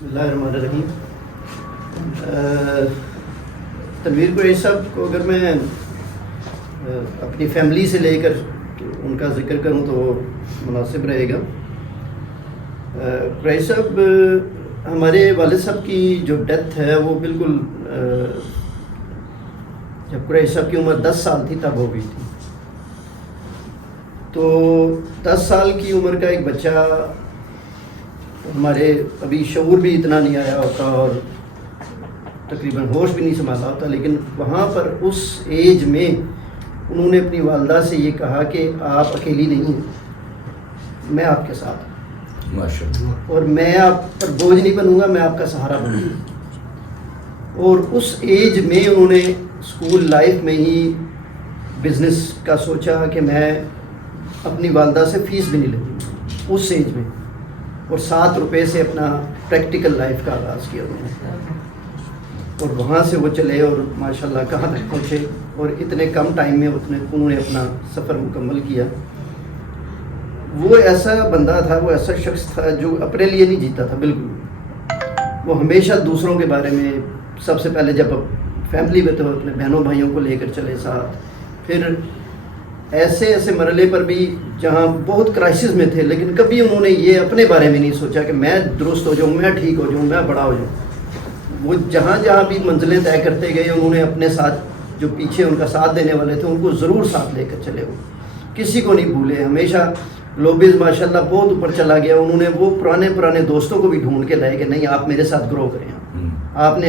بسم اللہ الرحمن الرحیم. تنویر قریشی صاحب کو اگر میں اپنی فیملی سے لے کر ان کا ذکر کروں تو مناسب رہے گا. قریشی صاحب ہمارے والد صاحب کی جو ڈیتھ ہے وہ بالکل جب قریشی صاحب کی عمر 10 سال تھی تب ہو گئی تھی. تو 10 سال کی عمر کا ایک بچہ, ہمارے ابھی شعور بھی اتنا نہیں آیا ہوتا اور تقریباً ہوش بھی نہیں سنبھالا ہوتا, لیکن وہاں پر اس ایج میں انہوں نے اپنی والدہ سے یہ کہا کہ آپ اکیلی نہیں ہیں, میں آپ کے ساتھ ہوں, ماشاءاللہ, اور میں آپ پر بوجھ نہیں بنوں گا, میں آپ کا سہارا بنوں گا. اور اس ایج میں انہوں نے اسکول لائف میں ہی بزنس کا سوچا کہ میں اپنی والدہ سے فیس بھی نہیں لوں اس ایج میں, اور 7 روپے سے اپنا پریکٹیکل لائف کا آغاز کیا انہوں نے, اور وہاں سے وہ چلے اور ماشاءاللہ کہاں تک پہنچے, اور اتنے کم ٹائم میں انہوں نے اپنا سفر مکمل کیا. وہ ایسا بندہ تھا, وہ ایسا شخص تھا جو اپنے لیے نہیں جیتا تھا بالکل. وہ ہمیشہ دوسروں کے بارے میں, سب سے پہلے جب فیملی میں تو اپنے بہنوں بھائیوں کو لے کر چلے ساتھ, پھر ایسے مرحلے پر بھی جہاں بہت کرائسس میں تھے, لیکن کبھی انہوں نے یہ اپنے بارے میں نہیں سوچا کہ میں درست ہو جاؤں, میں ٹھیک ہو جاؤں, میں بڑا ہو جاؤں. وہ جہاں بھی منزلیں طے کرتے گئے, انہوں نے اپنے ساتھ جو پیچھے ان کا ساتھ دینے والے تھے ان کو ضرور ساتھ لے کر چلے. وہ کسی کو نہیں بھولے, ہمیشہ لوبیز ماشاءاللہ بہت اوپر چلا گیا. انہوں نے وہ پرانے دوستوں کو بھی ڈھونڈ کے لائے کہ نہیں آپ میرے ساتھ گرو کریں, آپ نے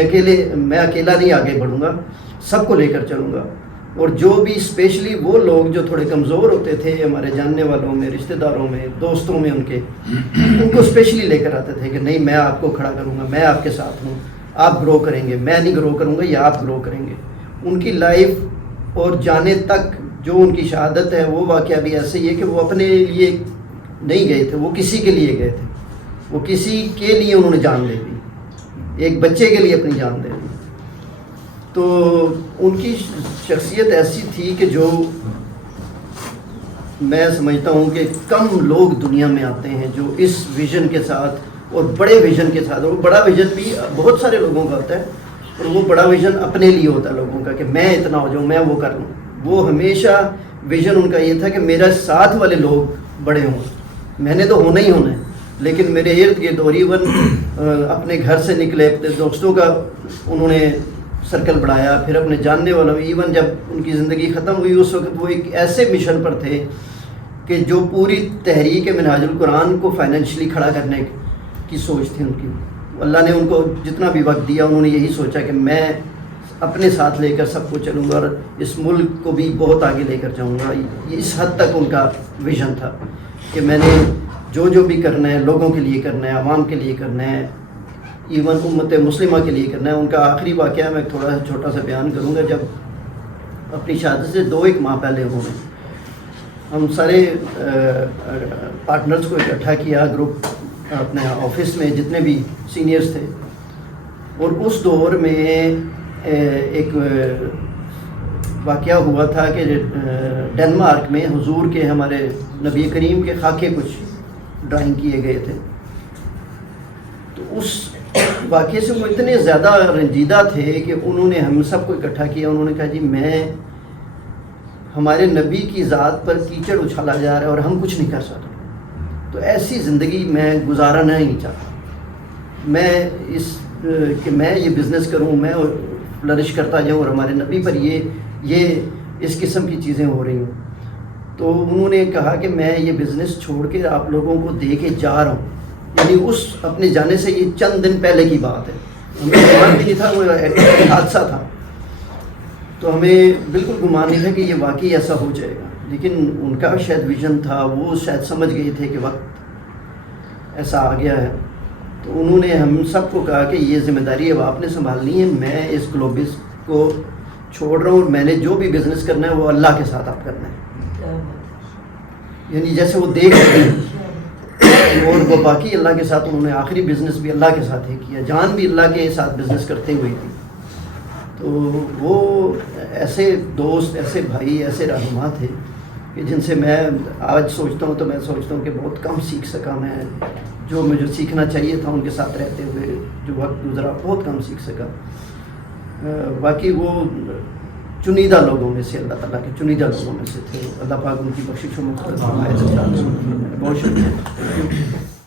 میں اکیلا نہیں آگے بڑھوں گا, سب کو لے کر چلوں گا. اور جو بھی اسپیشلی وہ لوگ جو تھوڑے کمزور ہوتے تھے ہمارے جاننے والوں میں, رشتہ داروں میں, دوستوں میں, ان کو اسپیشلی لے کر آتے تھے کہ نہیں میں آپ کو کھڑا کروں گا, میں آپ کے ساتھ ہوں, آپ گرو کریں گے, میں نہیں گرو کروں گا یا آپ گرو کریں گے. ان کی لائف اور جانے تک جو ان کی شہادت ہے وہ واقعہ بھی ایسے ہی ہے کہ وہ اپنے لیے نہیں گئے تھے, وہ کسی کے لیے گئے تھے, وہ کسی کے لیے انہوں نے جان دے دی, ایک بچے کے لیے اپنی جان دے دی. تو ان کی شخصیت ایسی تھی کہ جو میں سمجھتا ہوں کہ کم لوگ دنیا میں آتے ہیں جو اس ویژن کے ساتھ اور بڑے ویژن کے ساتھ, اور بڑا ویژن بھی بہت سارے لوگوں کا ہوتا ہے, اور وہ بڑا ویژن اپنے لیے ہوتا ہے لوگوں کا کہ میں اتنا ہو جاؤں, میں وہ کر لوں. وہ ہمیشہ ویژن ان کا یہ تھا کہ میرا ساتھ والے لوگ بڑے ہوں, میں نے تو ہونا ہی ہونا ہے, لیکن میرے ارد گرد, اور ایون اپنے گھر سے نکلے اپنے دوستوں کا انہوں نے سرکل بڑھایا, پھر اپنے جاننے والوں, ایون جب ان کی زندگی ختم ہوئی اس وقت وہ ایک ایسے مشن پر تھے کہ جو پوری تحریک منہاج القرآن کو فائنینشلی کھڑا کرنے کی سوچ تھی ان کی. اللہ نے ان کو جتنا بھی وقت دیا انہوں نے یہی سوچا کہ میں اپنے ساتھ لے کر سب کو چلوں گا اور اس ملک کو بھی بہت آگے لے کر جاؤں گا. اس حد تک ان کا ویژن تھا کہ میں نے جو بھی کرنا ہے لوگوں کے لیے کرنا ہے, عوام کے لیے کرنا ہے, ایون امت مسلمہ کے لیے کرنا ہے. ان کا آخری واقعہ میں تھوڑا سا چھوٹا سا بیان کروں گا. جب اپنی شادی سے 2-1 ماہ پہلے انہوں نے ہم سارے پارٹنرز کو اکٹھا کیا, گروپ اپنے آفس میں جتنے بھی سینئرز تھے, اور اس دور میں ایک واقعہ ہوا تھا کہ ڈنمارک میں حضور کے, ہمارے نبی کریم کے خاکے کچھ ڈرائنگ کیے گئے تھے. تو اس واقعے سے وہ اتنے زیادہ رنجیدہ تھے کہ انہوں نے ہم سب کو اکٹھا کیا. انہوں نے کہا جی میں ہمارے نبی کی ذات پر کیچڑ اچھالا جا رہا ہے اور ہم کچھ نہیں کر سکتے, تو ایسی زندگی میں گزارنا ہی نہیں چاہتا. میں کہ میں یہ بزنس کروں, میں فلرش کرتا جاؤں, اور ہمارے نبی پر یہ اس قسم کی چیزیں ہو رہی ہوں. تو انہوں نے کہا کہ میں یہ بزنس چھوڑ کے آپ لوگوں کو دے کے جا رہا ہوں. یعنی اس اپنے جانے سے یہ چند دن پہلے کی بات ہے, ہمیں گمان بھی نہیں تھا, وہ حادثہ تھا, تو ہمیں بالکل گمان نہیں تھا کہ یہ واقعی ایسا ہو جائے گا. لیکن ان کا شاید ویژن تھا, وہ شاید سمجھ گئے تھے کہ وقت ایسا آ گیا ہے. تو انہوں نے ہم سب کو کہا کہ یہ ذمہ داری اب آپ نے سنبھالنی ہے, میں اس گلوبس کو چھوڑ رہا ہوں, اور میں نے جو بھی بزنس کرنا ہے وہ اللہ کے ساتھ آپ کرنا ہے. یعنی جیسے وہ دیکھ رہے ہیں, اور وہ باقی اللہ کے ساتھ, انہوں نے آخری بزنس بھی اللہ کے ساتھ ہی کیا, جان بھی اللہ کے ساتھ بزنس کرتے ہوئے تھی. تو وہ ایسے دوست, ایسے بھائی, ایسے رہنما تھے کہ جن سے میں آج سوچتا ہوں تو میں سوچتا ہوں کہ بہت کم سیکھ سکا میں جو مجھے سیکھنا چاہیے تھا ان کے ساتھ رہتے ہوئے جو وقت گزرا بہت کم سیکھ سکا. باقی وہ چنیدہ لوگوں میں سے اللہ تعالیٰ کے چنیدہ لوگوں میں سے تھے. اللہ پاک ان کی بخشش و مغفرت فرمائے. بہت شکریہ.